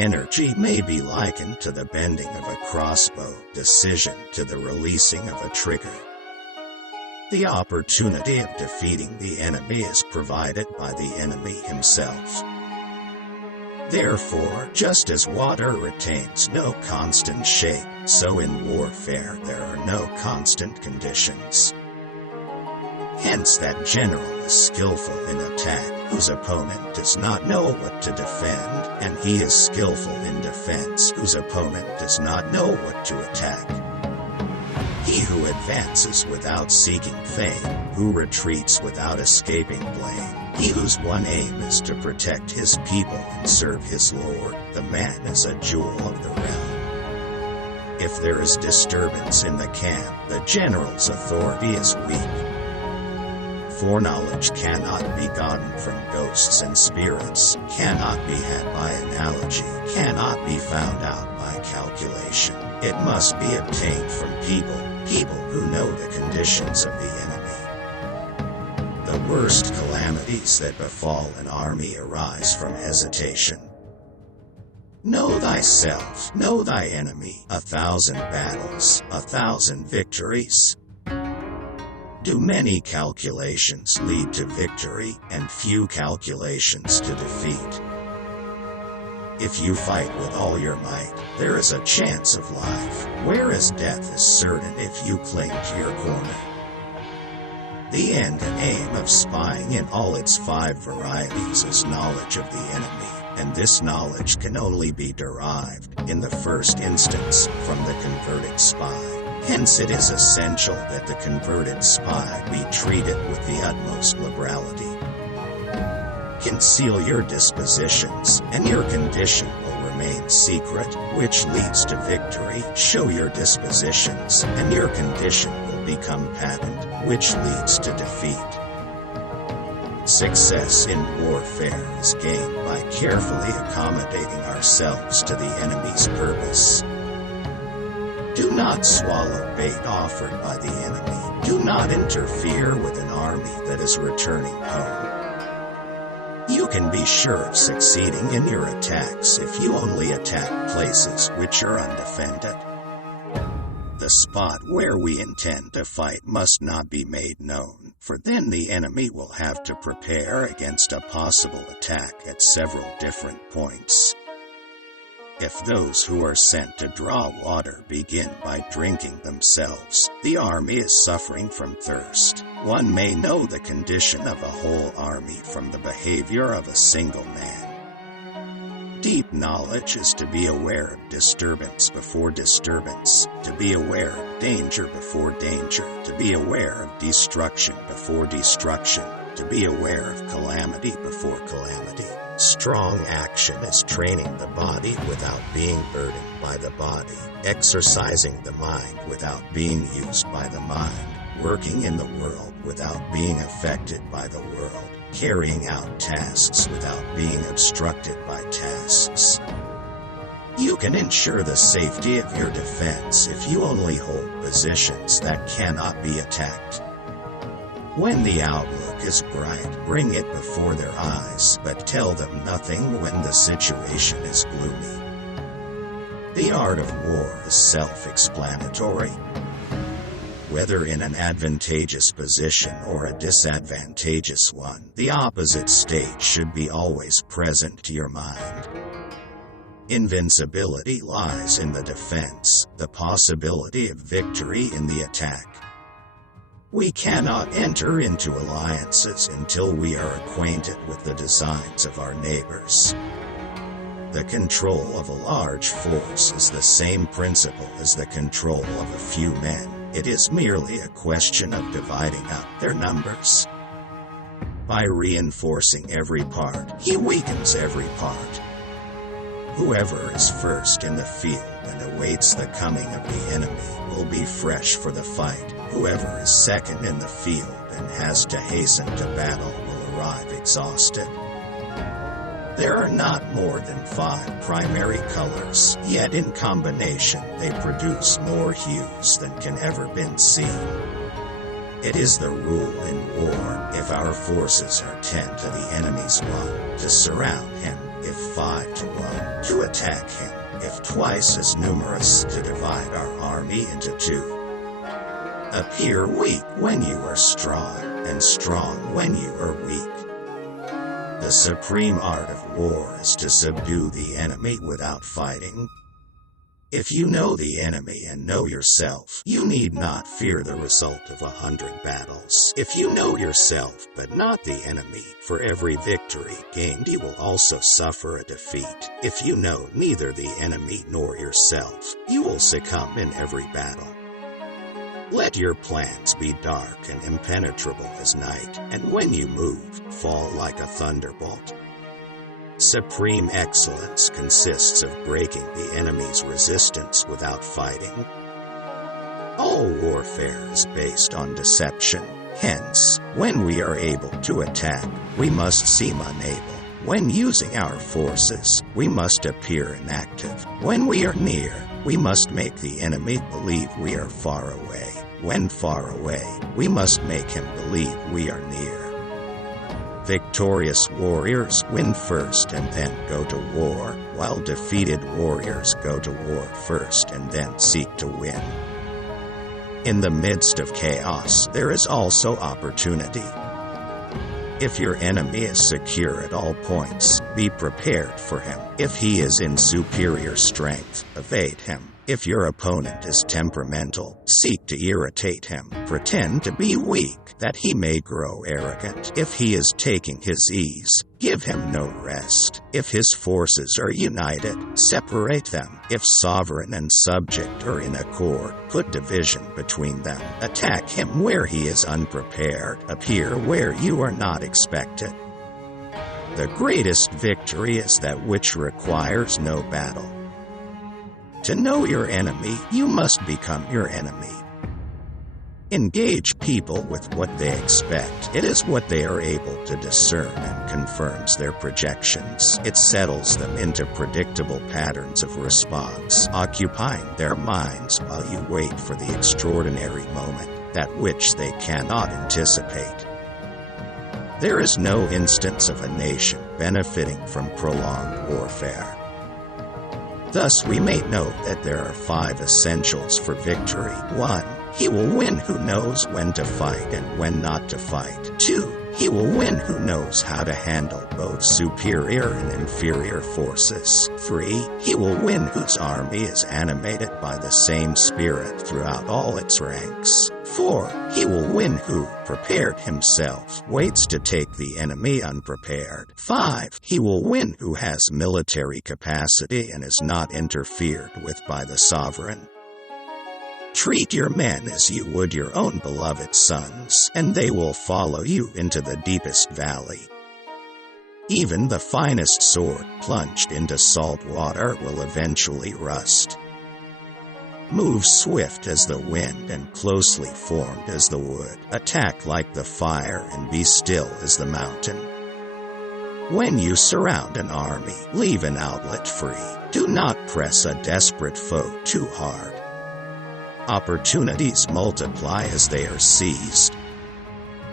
energy may be likened to the bending of a crossbow, decision to the releasing of a trigger. The opportunity of defeating the enemy is provided by the enemy himself. Therefore, just as water retains no constant shape, so in warfare there are no constant conditions. Hence that general is skillful in attack, whose opponent does not know what to defend, and he is skillful in defense, whose opponent does not know what to attack. He who advances without seeking fame, who retreats without escaping blame, he whose one aim is to protect his people and serve his Lord, the man is a jewel of the realm. If there is disturbance in the camp, the general's authority is weak. Foreknowledge cannot be gotten from ghosts and spirits, cannot be had by analogy, cannot be found out by calculation. It must be obtained from people who know the conditions of the enemy. The worst calamities that befall an army arise from hesitation. Know thyself, know thy enemy, 1,000 battles, 1,000 victories. Do many calculations lead to victory, and few calculations to defeat? If you fight with all your might, there is a chance of life, whereas death is certain if you cling to your corner. The end and aim of spying in all its 5 varieties is knowledge of the enemy, and this knowledge can only be derived, in the first instance, from the converted spy. Hence it is essential that the converted spy be treated with the utmost liberality. Conceal your dispositions, and your condition will remain secret, which leads to victory. Show your dispositions, and your condition will become patent, which leads to defeat. Success in warfare is gained by carefully accommodating ourselves to the enemy's purpose. Do not swallow bait offered by the enemy. Do not interfere with an army that is returning home. You can be sure of succeeding in your attacks if you only attack places which are undefended. The spot where we intend to fight must not be made known, for then the enemy will have to prepare against a possible attack at several different points. If those who are sent to draw water begin by drinking themselves, the army is suffering from thirst. One may know the condition of a whole army from the behavior of a single man. Deep knowledge is to be aware of disturbance before disturbance, to be aware of danger before danger, to be aware of destruction before destruction, to be aware of calamity before calamity. Strong action is training the body without being burdened by the body, exercising the mind without being used by the mind, working in the world without being affected by the world, carrying out tasks without being obstructed by tasks. You can ensure the safety of your defense if you only hold positions that cannot be attacked. When the outlook is bright, bring it before their eyes, but tell them nothing when the situation is gloomy. The art of war is self-explanatory. Whether in an advantageous position or a disadvantageous one, the opposite state should be always present to your mind. Invincibility lies in the defense, the possibility of victory in the attack. We cannot enter into alliances until we are acquainted with the designs of our neighbors. The control of a large force is the same principle as the control of a few men. It is merely a question of dividing up their numbers. By reinforcing every part, he weakens every part. Whoever is first in the field and awaits the coming of the enemy will be fresh for the fight. Whoever is second in the field and has to hasten to battle will arrive exhausted. There are not more than 5 primary colors, yet in combination they produce more hues than can ever been seen. It is the rule in war, if our forces are 10 to the enemy's 1, to surround him, if 5 to 1, to attack him, if twice as numerous, to divide our army into two. Appear weak when you are strong, and strong when you are weak. The supreme art of war is to subdue the enemy without fighting. If you know the enemy and know yourself, you need not fear the result of 100 battles. If you know yourself, but not the enemy, for every victory gained you will also suffer a defeat. If you know neither the enemy nor yourself, you will succumb in every battle. Let your plans be dark and impenetrable as night, and when you move, fall like a thunderbolt. Supreme excellence consists of breaking the enemy's resistance without fighting. All warfare is based on deception. Hence, when we are able to attack, we must seem unable. When using our forces, we must appear inactive. When we are near, we must make the enemy believe we are far away. When far away, we must make him believe we are near. Victorious warriors win first and then go to war, while defeated warriors go to war first and then seek to win. In the midst of chaos, there is also opportunity. If your enemy is secure at all points, be prepared for him. If he is in superior strength, evade him. If your opponent is temperamental, seek to irritate him. Pretend to be weak, that he may grow arrogant. If he is taking his ease, give him no rest. If his forces are united, separate them. If sovereign and subject are in accord, put division between them. Attack him where he is unprepared. Appear where you are not expected. The greatest victory is that which requires no battle. To know your enemy, you must become your enemy. Engage people with what they expect. It is what they are able to discern and confirms their projections. It settles them into predictable patterns of response, occupying their minds while you wait for the extraordinary moment, that which they cannot anticipate. There is no instance of a nation benefiting from prolonged warfare. Thus we may note that there are 5 essentials for victory. 1. He will win who knows when to fight and when not to fight. 2. He will win who knows how to handle both superior and inferior forces. 3. He will win whose army is animated by the same spirit throughout all its ranks. 4. He will win who, prepared himself, waits to take the enemy unprepared. 5. He will win who has military capacity and is not interfered with by the sovereign. Treat your men as you would your own beloved sons, and they will follow you into the deepest valley. Even the finest sword plunged into salt water will eventually rust. Move swift as the wind and closely formed as the wood. Attack like the fire and be still as the mountain. When you surround an army, leave an outlet free. Do not press a desperate foe too hard. Opportunities multiply as they are seized.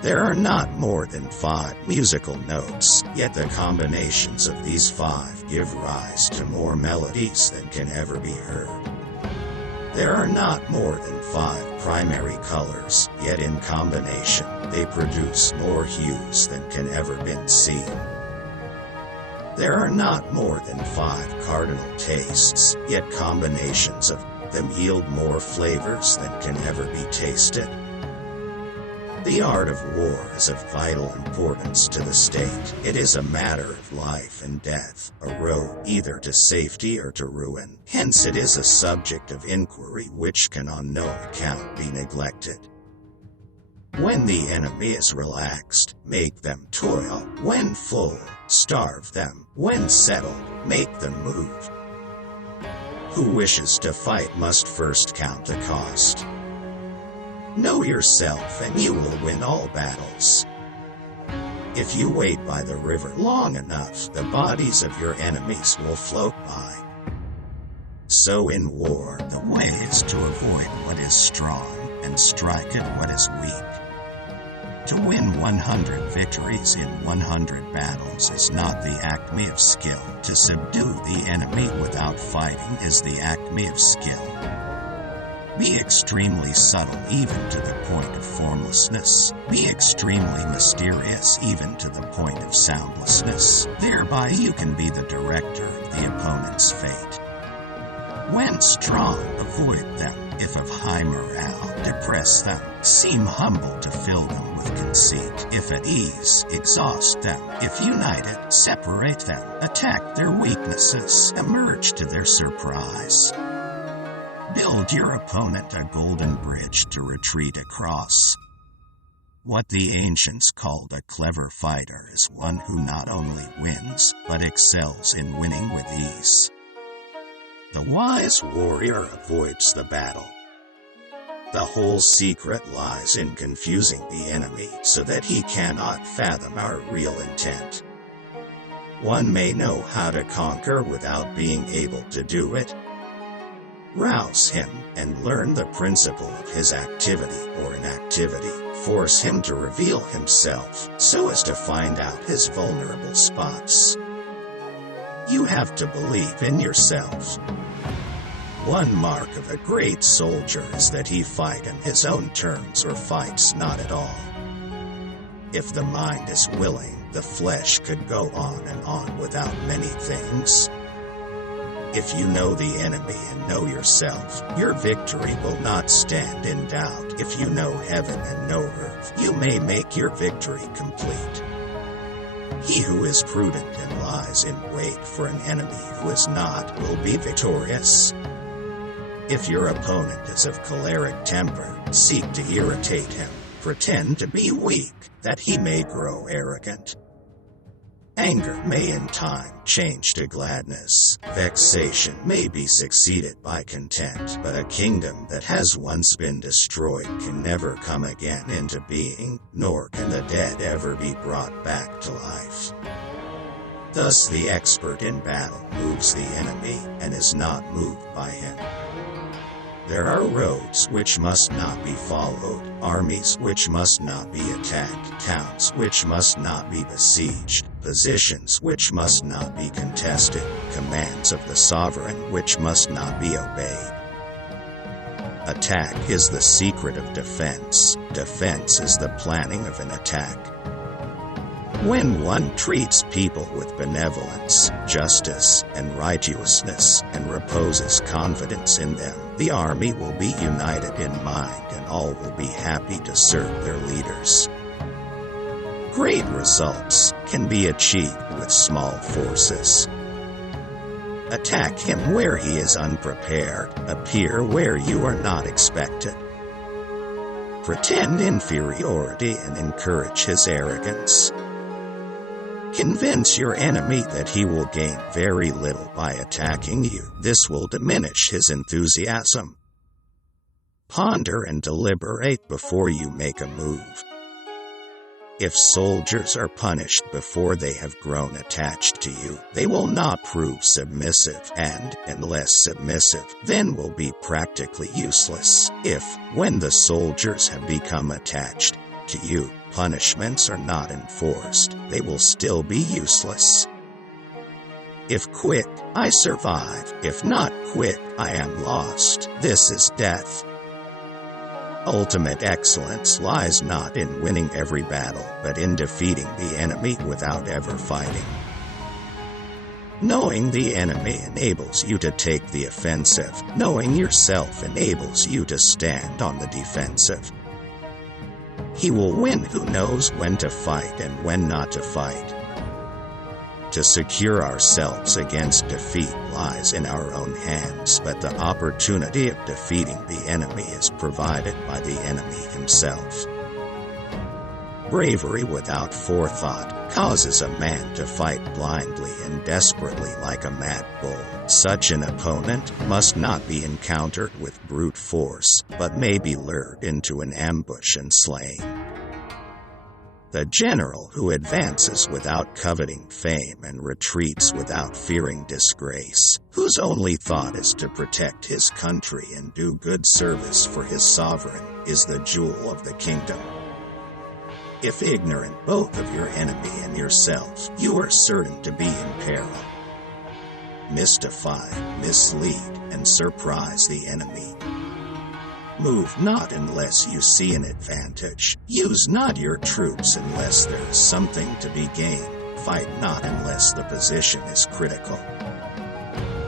There are not more than 5 musical notes, yet the combinations of these 5 give rise to more melodies than can ever be heard. There are not more than 5 primary colors, yet in combination they produce more hues than can ever been seen. There are not more than 5 cardinal tastes, yet combinations of them yield more flavors than can ever be tasted. The art of war is of vital importance to the state. It is a matter of life and death, a road either to safety or to ruin. Hence it is a subject of inquiry which can on no account be neglected. When the enemy is relaxed, make them toil. When full, starve them. When settled, make them move. Who wishes to fight must first count the cost. Know yourself and you will win all battles. If you wait by the river long enough, the bodies of your enemies will float by. So in war, the way is to avoid what is strong and strike at what is weak. To win 100 victories in 100 battles is not the acme of skill. To subdue the enemy without fighting is the acme of skill. Be extremely subtle even to the point of formlessness. Be extremely mysterious even to the point of soundlessness. Thereby you can be the director of the opponent's fate. When strong, avoid them. If of high morale, depress them. Seem humble to fill them with conceit. If at ease, exhaust them. If united, separate them. Attack their weaknesses. Emerge to their surprise. Build your opponent a golden bridge to retreat across. What the ancients called a clever fighter is one who not only wins, but excels in winning with ease. The wise warrior avoids the battle. The whole secret lies in confusing the enemy so that he cannot fathom our real intent. One may know how to conquer without being able to do it. Rouse him and learn the principle of his activity or inactivity. Force him to reveal himself so as to find out his vulnerable spots. You have to believe in yourself. One mark of a great soldier is that he fights on his own terms or fights not at all. If the mind is willing, the flesh could go on and on without many things. If you know the enemy and know yourself, your victory will not stand in doubt. If you know heaven and know earth, you may make your victory complete. He who is prudent and lies in wait for an enemy who is not will be victorious. If your opponent is of choleric temper, seek to irritate him. Pretend to be weak, that he may grow arrogant. Anger may in time change to gladness. Vexation may be succeeded by content, but a kingdom that has once been destroyed can never come again into being, nor can the dead ever be brought back to life. Thus the expert in battle moves the enemy and is not moved by him. There are roads which must not be followed, armies which must not be attacked, towns which must not be besieged, positions which must not be contested, commands of the sovereign which must not be obeyed. Attack is the secret of defense. Defense is the planning of an attack. When one treats people with benevolence, justice, and righteousness, and reposes confidence in them, the army will be united in mind and all will be happy to serve their leaders. Great results can be achieved with small forces. Attack him where he is unprepared, appear where you are not expected. Pretend inferiority and encourage his arrogance. Convince your enemy that he will gain very little by attacking you. This will diminish his enthusiasm. Ponder and deliberate before you make a move. If soldiers are punished before they have grown attached to you, they will not prove submissive and, unless submissive, then will be practically useless. If, when the soldiers have become attached to you, punishments are not enforced, they will still be useless. If quick, I survive. If not quick, I am lost. This is death. Ultimate excellence lies not in winning every battle, but in defeating the enemy without ever fighting. Knowing the enemy enables you to take the offensive. Knowing yourself enables you to stand on the defensive. He will win who knows when to fight and when not to fight. To secure ourselves against defeat lies in our own hands, but the opportunity of defeating the enemy is provided by the enemy himself. Bravery without forethought causes a man to fight blindly and desperately like a mad bull. Such an opponent must not be encountered with brute force, but may be lured into an ambush and slain. The general who advances without coveting fame and retreats without fearing disgrace, whose only thought is to protect his country and do good service for his sovereign, is the jewel of the kingdom. If ignorant both of your enemy and yourself, you are certain to be in peril. Mystify, mislead, and surprise the enemy. Move not unless you see an advantage. Use not your troops unless there is something to be gained. Fight not unless the position is critical.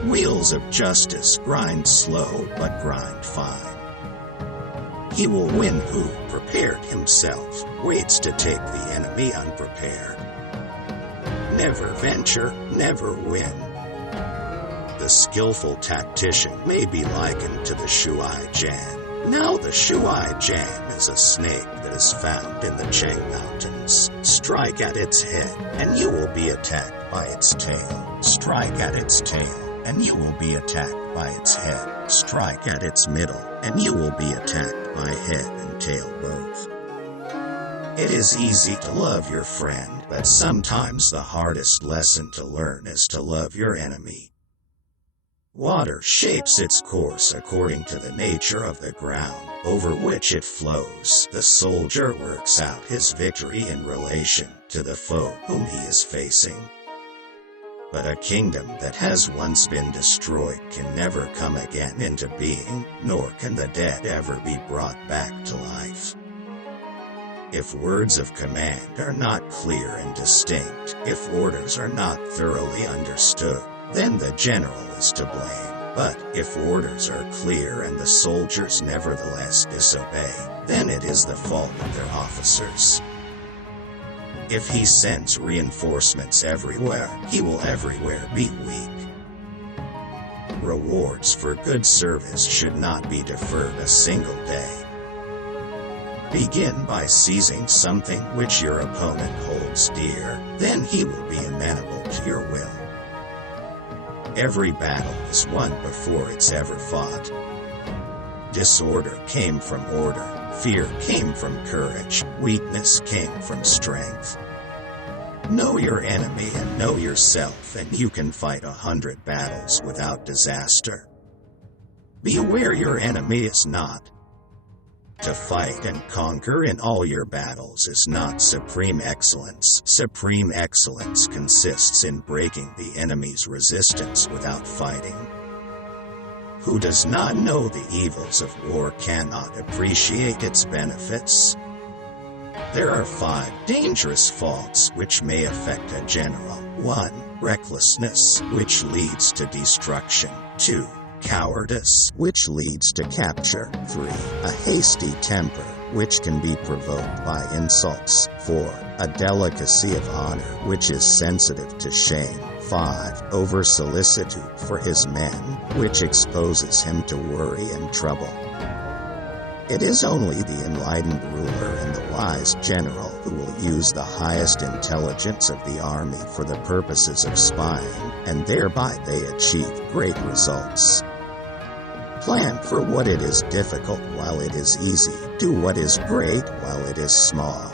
Wheels of justice grind slow but grind fine. He will win who, prepared himself, waits to take the enemy unprepared. Never venture, never win. The skillful tactician may be likened to the Shuai Jan. Now the Shuai Jan is a snake that is found in the Cheng Mountains. Strike at its head, and you will be attacked by its tail. Strike at its tail, and you will be attacked by its head. Strike at its middle, and you will be attacked by head and tail both. It is easy to love your friend, but sometimes the hardest lesson to learn is to love your enemy. Water shapes its course according to the nature of the ground over which it flows. The soldier works out his victory in relation to the foe whom he is facing. But a kingdom that has once been destroyed can never come again into being, nor can the dead ever be brought back to life. If words of command are not clear and distinct, if orders are not thoroughly understood, then the general is to blame. But if orders are clear and the soldiers nevertheless disobey, then it is the fault of their officers. If he sends reinforcements everywhere, he will everywhere be weak. Rewards for good service should not be deferred a single day. Begin by seizing something which your opponent holds dear, then he will be amenable to your will. Every battle is won before it's ever fought. Disorder came from order, fear came from courage, weakness came from strength. Know your enemy and know yourself, and you can fight 100 battles without disaster. Beware your enemy is not. To fight and conquer in all your battles is not supreme excellence. Supreme excellence consists in breaking the enemy's resistance without fighting. Who does not know the evils of war cannot appreciate its benefits. There are 5 dangerous faults which may affect a general. 1. Recklessness, which leads to destruction. 2. Cowardice, which leads to capture. 3. A hasty temper, which can be provoked by insults. 4. A delicacy of honor, which is sensitive to shame. 5. Over-solicitude for his men, which exposes him to worry and trouble. It is only the enlightened ruler and the wise general who will use the highest intelligence of the army for the purposes of spying, and thereby they achieve great results. Plan for what it is difficult while it is easy. Do what is great while it is small.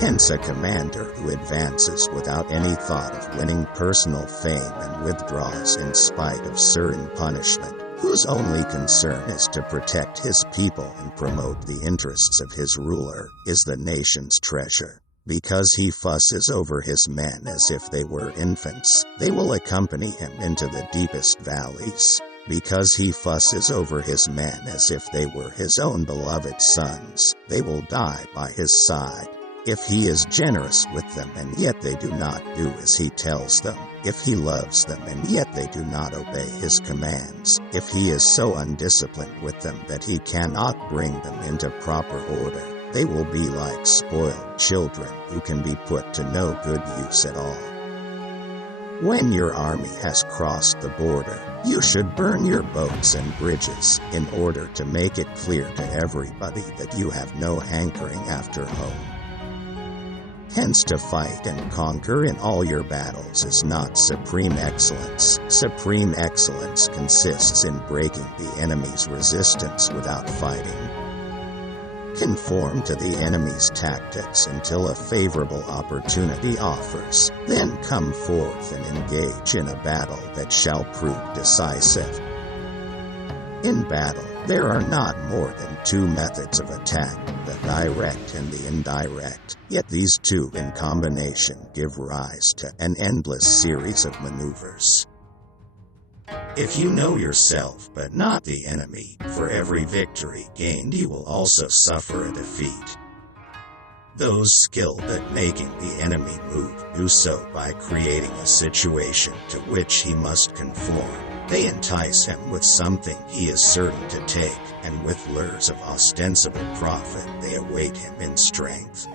Hence a commander who advances without any thought of winning personal fame and withdraws in spite of certain punishment, whose only concern is to protect his people and promote the interests of his ruler, is the nation's treasure. Because he fusses over his men as if they were infants, they will accompany him into the deepest valleys. Because he fusses over his men as if they were his own beloved sons, they will die by his side. If he is generous with them and yet they do not do as he tells them, if he loves them and yet they do not obey his commands, if he is so undisciplined with them that he cannot bring them into proper order, they will be like spoiled children who can be put to no good use at all. When your army has crossed the border, you should burn your boats and bridges in order to make it clear to everybody that you have no hankering after home. Hence to fight and conquer in all your battles is not supreme excellence. Supreme excellence consists in breaking the enemy's resistance without fighting. Conform to the enemy's tactics until a favorable opportunity offers, then come forth and engage in a battle that shall prove decisive. In battle, there are not more than two methods of attack, the direct and the indirect, yet these two in combination give rise to an endless series of maneuvers. If you know yourself but not the enemy, for every victory gained you will also suffer a defeat. Those skilled at making the enemy move do so by creating a situation to which he must conform. They entice him with something he is certain to take, and with lures of ostensible profit they await him in strength.